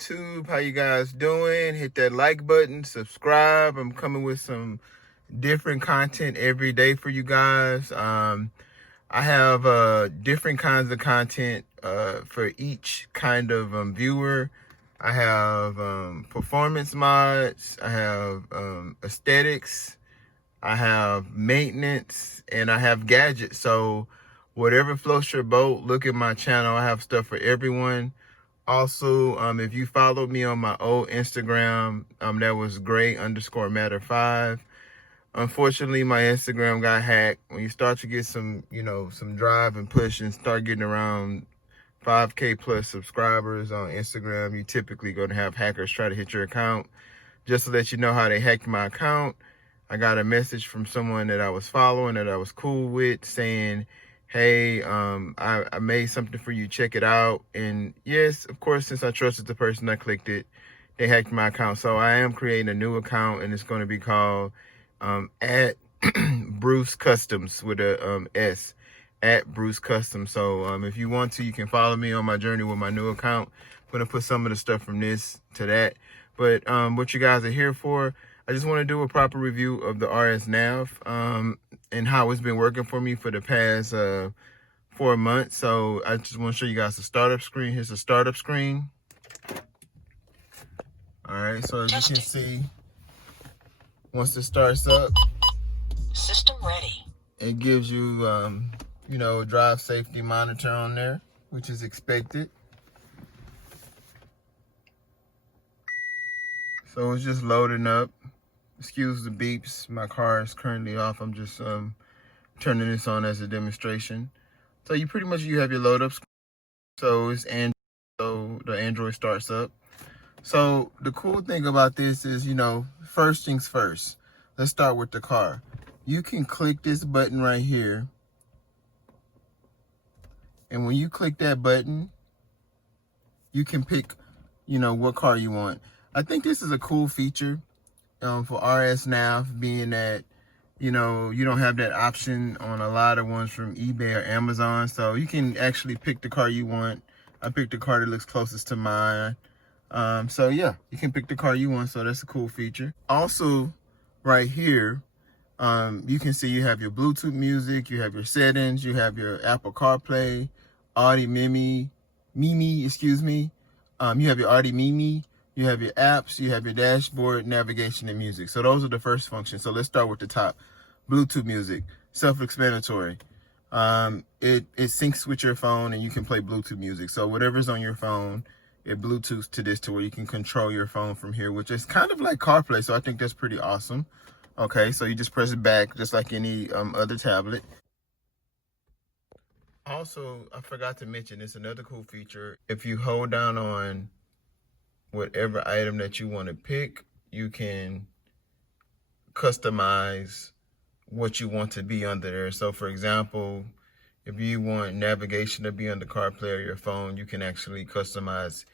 YouTube? How you guys doing? Hit that like button, subscribe. I'm coming with some different content every day for you guys. I have different kinds of content for each kind of viewer. I have performance mods, I have aesthetics, I have maintenance, and I have gadgets. So whatever floats your boat, look at my channel. I have stuff for everyone. Also, if you followed me on my old Instagram, that was gray_matter5. Unfortunately, my Instagram got hacked. When you start to get some, some drive and push and start getting around 5K plus subscribers on Instagram, you typically going to have hackers try to hit your account. Just to let you know how they hacked my account, I got a message from someone that I was following, that I was cool with, saying, hey, I made something for you, check it out. And yes, of course, since I trusted the person, I clicked it. They hacked my account. So I am creating a new account, and it's going to be called at Bruce Customs with a S, at Bruce Customs. So if you want to, you can follow me on my journey with my new account. I'm going to put some of the stuff from this to that. But what you guys are here for, I just want to do a proper review of the RSNAV and how it's been working for me for the past 4 months. So I just want to show you guys the startup screen. Here's the startup screen. All right, so as you can see, once it starts up, system ready. It gives you, a drive safety monitor on there, which is expected. So it's just loading up. Excuse the beeps. My car is currently off. I'm just turning this on as a demonstration. So you pretty much, you have your load up screen. So it's Android. So the Android starts up. So the cool thing about this is, first things first. Let's start with the car. You can click this button right here. And when you click that button, you can pick, what car you want. I think this is a cool feature for RSNAV, being that, you don't have that option on a lot of ones from eBay or Amazon. So you can actually pick the car you want. I picked the car that looks closest to mine. So yeah, you can pick the car you want. So that's a cool feature. Also, right here, you can see you have your Bluetooth music, you have your settings, you have your Apple CarPlay, Audi Mimi, excuse me. You have your Audi Mimi, you have your apps, you have your dashboard, navigation, and music. So those are the first functions. So let's start with the top. Bluetooth music, self-explanatory. It syncs with your phone, and you can play Bluetooth music. So whatever's on your phone, it Bluetooths to this, to where you can control your phone from here, which is kind of like CarPlay. So I think that's pretty awesome. Okay, so you just press it back just like any other tablet. Also, I forgot to mention, it's another cool feature. If you hold down on whatever item that you want to pick, you can customize what you want to be under there. So for example, if you want navigation to be under CarPlay or your phone, you can actually customize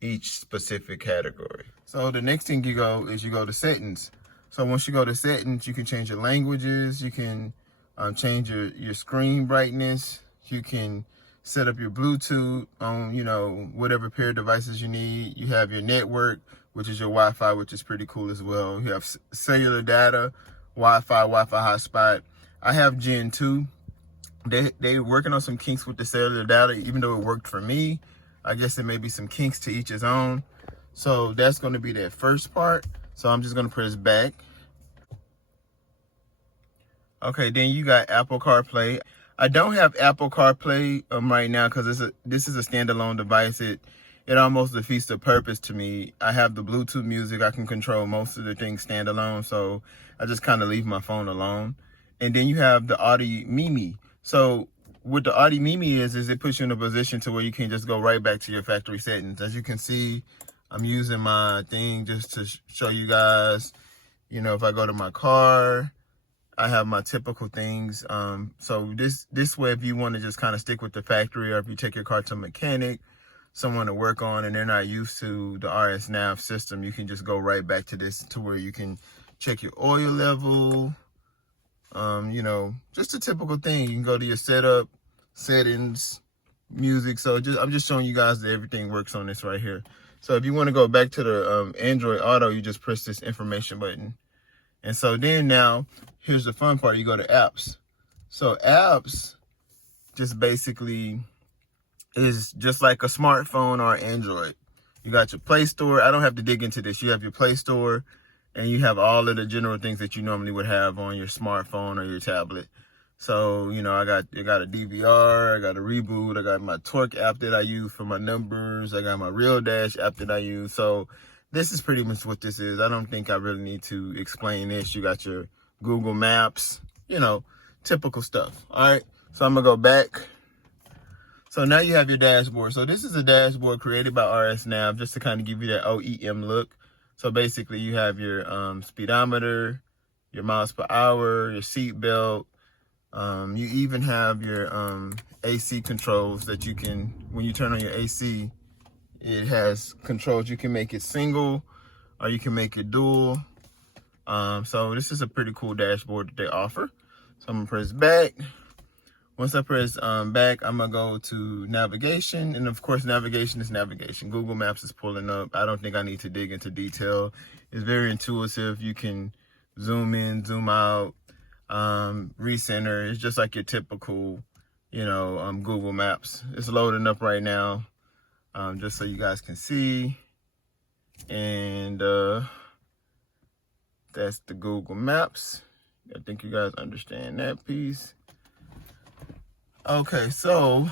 each specific category. So the next thing you go to settings. So once you go to settings, you can change your languages, you can change your screen brightness, you can set up your Bluetooth on, whatever pair of devices you need. You have your network, which is your Wi-Fi, which is pretty cool as well. You have cellular data, Wi-Fi hotspot. I have Gen 2. They're working on some kinks with the cellular data, even though it worked for me. I guess there may be some kinks, to each his own. So that's going to be that first part. So I'm just going to press back. Okay, then you got Apple CarPlay. I don't have Apple CarPlay right now because this is a standalone device. It almost defeats the purpose to me. I have the Bluetooth music. I can control most of the things standalone, so I just kind of leave my phone alone. And then you have the Audi Mimi. So what the Audi Mimi is it puts you in a position to where you can just go right back to your factory settings. As you can see, I'm using my thing just to show you guys, if I go to my car, I have my typical things. So this way, if you want to just kind of stick with the factory, or if you take your car to a mechanic, someone to work on, and they're not used to the RSNAV system, you can just go right back to this, to where you can check your oil level, just a typical thing. You can go to your setup, settings, music. So I'm just showing you guys that everything works on this right here. So if you want to go back to the Android Auto, you just press this information button. And so then now, here's the fun part. You go to apps. So apps just basically is just like a smartphone or Android. You got your Play Store. I don't have to dig into this. You have your Play Store, and you have all of the general things that you normally would have on your smartphone or your tablet. So, you know, I got a DVR, I got a reboot, I got my Torque app that I use for my numbers, I got my Real Dash app that I use. So this is pretty much what this is. I don't think I really need to explain this. You got your Google Maps, you know, typical stuff. All right, so I'm gonna go back. So now you have your dashboard. So this is a dashboard created by RSNAV just to kind of give you that OEM look. So basically you have your speedometer, your miles per hour, your seat belt. You even have your AC controls that you can, when you turn on your AC, it has controls. You can make it single or you can make it dual. So this is a pretty cool dashboard that they offer. So I'm gonna press back. Once I press back, I'm gonna go to navigation, and of course navigation is navigation. Google Maps is pulling up. I don't think I need to dig into detail. It's very intuitive. You can zoom in, zoom out, recenter. It's just like your typical, you know, Google Maps. It's loading up right now, just so you guys can see. And that's the Google Maps. I think you guys understand that piece. Okay, so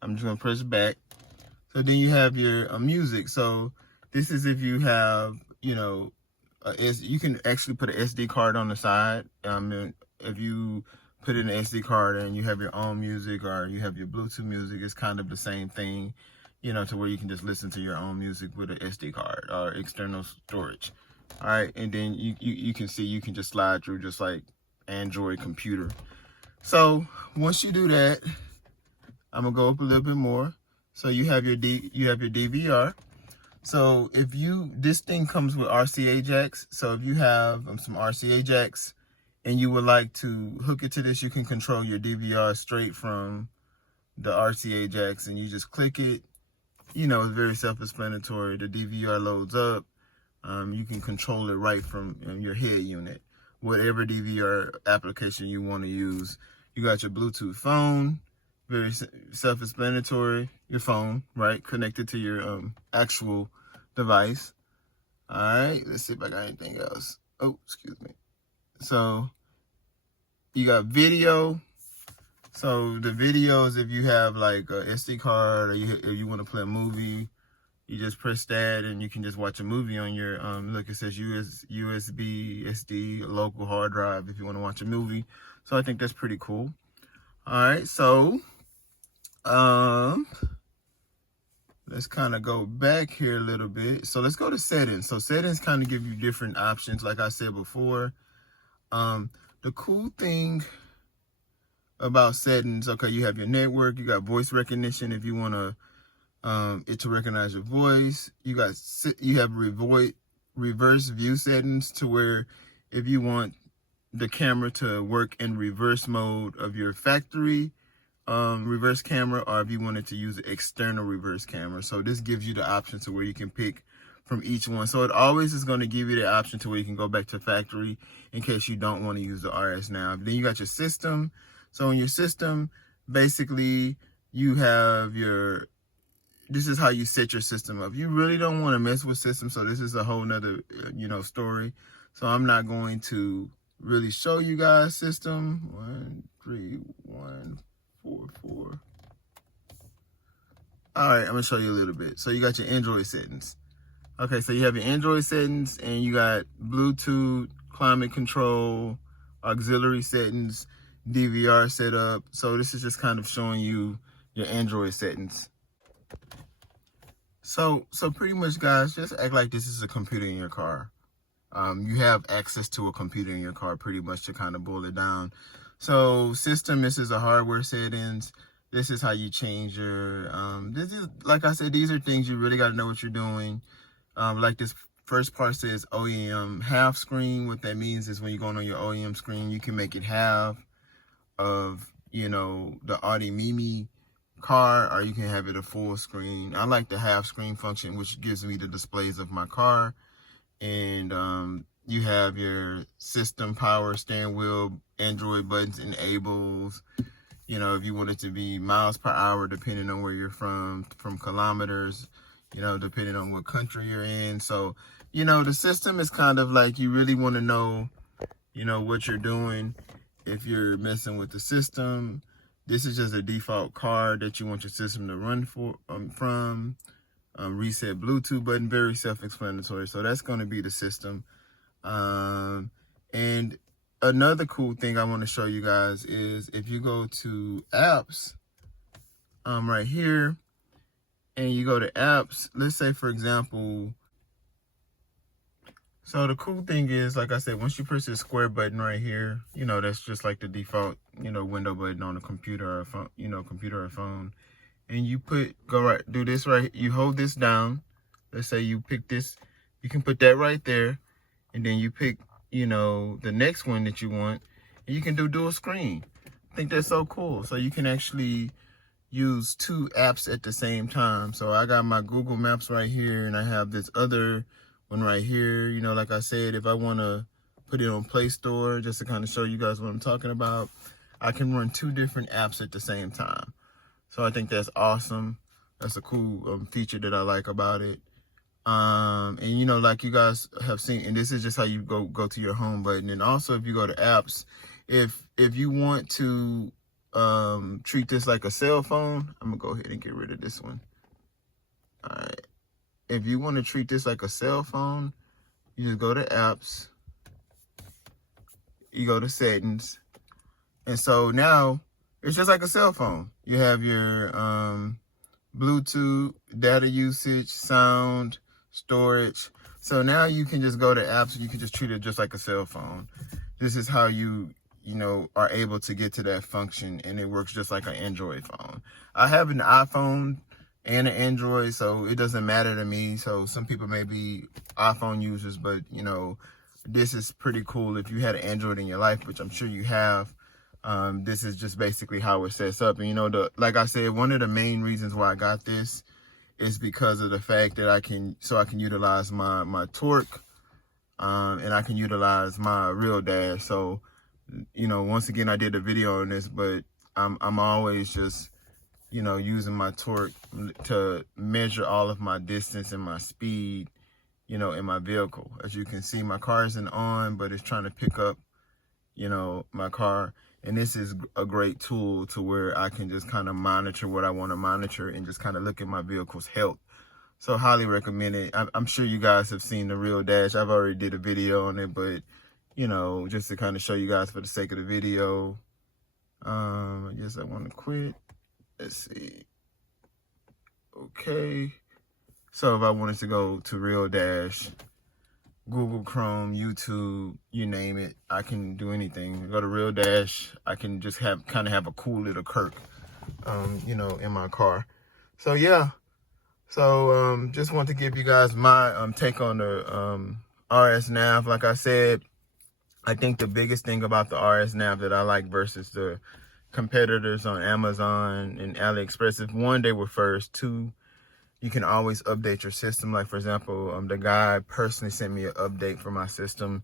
I'm just gonna press back. So then you have your music. So this is if you have, you know, you can actually put an SD card on the side. If you put in an SD card and you have your own music or you have your Bluetooth music, it's kind of the same thing, you know, to where you can just listen to your own music with an SD card or external storage. All right, and then you can see you can just slide through just like Android computer. So once you do that, I'm gonna go up a little bit more. So you have your DVR. So if this thing comes with RCA jacks. So if you have some RCA jacks and you would like to hook it to this, you can control your DVR straight from the RCA jacks, and you just click it. You know, it's very self-explanatory. The DVR loads up. You can control it right from your head unit, whatever DVR application you want to use. You got your Bluetooth phone, very self-explanatory. Your phone, right, connected to your actual device. All right, let's see if I got anything else. Oh, excuse me. So you got video. So the videos, if you have like a SD card or you want to play a movie, you just press that and you can just watch a movie on your, look, it says USB, SD, local hard drive if you want to watch a movie. So I think that's pretty cool. All right, so let's kind of go back here a little bit. So let's go to settings. So settings kind of give you different options, like I said before. The cool thing about settings, okay, you have your network, you got voice recognition if you want to it to recognize your voice. You have reverse view settings to where if you want the camera to work in reverse mode of your factory reverse camera, or if you wanted to use an external reverse camera. So this gives you the option to where you can pick from each one. So it always is going to give you the option to where you can go back to factory in case you don't want to use the RSNAV. Then you got your system. So in your system, basically you have this is how you set your system up. You really don't want to mess with systems, so this is a whole nother, story. So I'm not going to really show you guys system. 13144. All right, I'm gonna show you a little bit. So you got your Android settings. Okay, so you have your Android settings, and you got Bluetooth, climate control, auxiliary settings, DVR setup. So this is just kind of showing you your Android settings. So pretty much, guys, just act like this is a computer in your car. You have access to a computer in your car, pretty much, to kind of boil it down. So system, this is a hardware settings. This is how you change your, this is, like I said, these are things you really got to know what you're doing. Like this first part says OEM half screen. What that means is when you're going on your OEM screen, you can make it half of, the Audi Mimi car, or you can have it a full screen. I like the half screen function, which gives me the displays of my car. And you have your system power, steering wheel, Android buttons, enables. You know, if you want it to be miles per hour, depending on where you're from kilometers, you know, depending on what country you're in. So, you know, the system is kind of like, you really want to know, you know, what you're doing if you're messing with the system. This is just a default card that you want your system to run from. Reset Bluetooth button, very self-explanatory. So that's going to be the system. And another cool thing I want to show you guys is if you go to apps, right here, and you go to apps, let's say, for example, so the cool thing is, like I said, once you press this square button right here, you know, that's just like the default, you know, window button on a computer or phone, you know, computer or phone. And you do this right, you hold this down. Let's say you pick this, you can put that right there. And then you pick, you know, the next one that you want, and you can do dual screen. I think that's so cool. So you can actually use 2 apps at the same time. So I got my Google Maps right here, and I have this other one right here. You know, like I said, if I want to put it on Play Store, just to kind of show you guys what I'm talking about, I can run 2 different apps at the same time. So I think that's awesome. That's a cool feature that I like about it. And you know, like you guys have seen, and this is just how you go to your home button. And also, if you go to apps, if you want to treat this like a cell phone, I'm gonna go ahead and get rid of this one. All right. If you want to treat this like a cell phone, you just go to apps, you go to settings, and so now it's just like a cell phone. You have your Bluetooth, data usage, sound, storage. So now you can just go to apps and you can just treat it just like a cell phone. This is how you know, are able to get to that function, and it works just like an Android phone. I have an iPhone and an Android, so it doesn't matter to me. So some people may be iPhone users, but you know, this is pretty cool if you had an Android in your life, which I'm sure you have. This is just basically how it sets up. And you know, like I said, one of the main reasons why I got this is because of the fact that I can utilize my torque, and I can utilize my real dash. So, you know, once again, I did a video on this, but I'm always just, you know, using my torque to measure all of my distance and my speed, you know, in my vehicle. As you can see, my car isn't on, but it's trying to pick up, you know, my car. And this is a great tool to where I can just kind of monitor what I want to monitor and just kind of look at my vehicle's health. So highly recommend it. I'm sure you guys have seen the real dash. I've already did a video on it, but you know, just to kind of show you guys for the sake of the video. I guess I want to quit. Let's see. Okay. So if I wanted to go to real dash, Google Chrome, YouTube, you name it, I can do anything. Go to real dash, I can just kind of have a cool little Kirk, you know, in my car. So yeah, so just want to give you guys my take on the RSNAV. Like I said, I think the biggest thing about the RSNAV that I like versus the competitors on Amazon and AliExpress is, 1, they were first. 2, you can always update your system. Like, for example, the guy personally sent me an update for my system,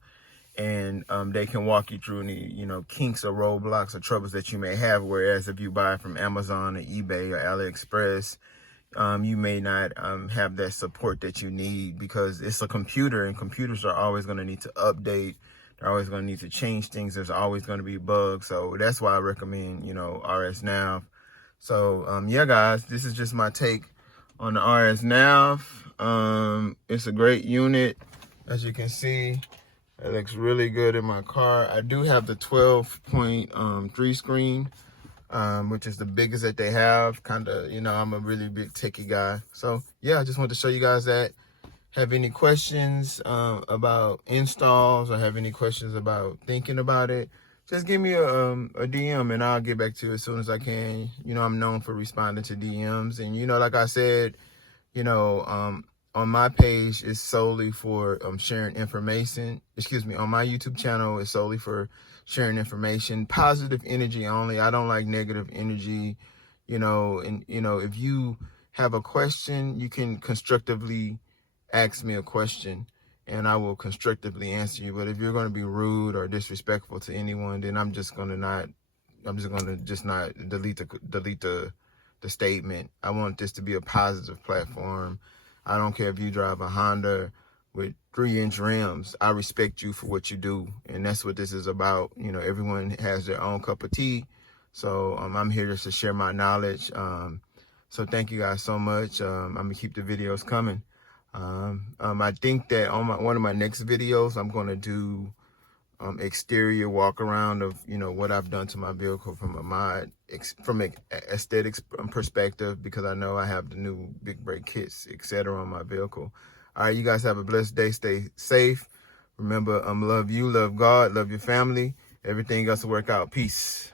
and they can walk you through any, you know, kinks or roadblocks or troubles that you may have. Whereas if you buy from Amazon or eBay or AliExpress, you may not have that support that you need, because it's a computer, and computers are always going to need to update. They're always going to need to change things. There's always going to be bugs. So that's why I recommend, you know, RSNAV. So yeah, guys, this is just my take on the RSNAV. It's a great unit. As you can see, it looks really good in my car. I do have the 12.3 screen, which is the biggest that they have. Kind of, you know, I'm a really big techie guy. So yeah, I just wanted to show you guys that. Have any questions about installs, or have any questions about thinking about it, just give me a DM, and I'll get back to you as soon as I can. You know, I'm known for responding to DMs. And, you know, like I said, you know, on my page is solely for sharing information. Excuse me, on my YouTube channel is solely for sharing information, positive energy only. I don't like negative energy. and if you have a question, you can constructively ask me a question and I will constructively answer you. But if you're going to be rude or disrespectful to anyone, then I'm just going to not delete the statement. I want this to be a positive platform. I don't care if you drive a Honda with 3-inch rims. I respect you for what you do, and that's what this is about. Everyone has their own cup of tea, so I'm here just to share my knowledge. So thank you guys so much. I'm gonna keep the videos coming. I think that on one of my next videos, I'm gonna do exterior walk around of what I've done to my vehicle from an aesthetics perspective, because I know I have the new big brake kits, etc. on my vehicle. All right, you guys have a blessed day. Stay safe. Remember, love you, love God, love your family. Everything else will work out. Peace.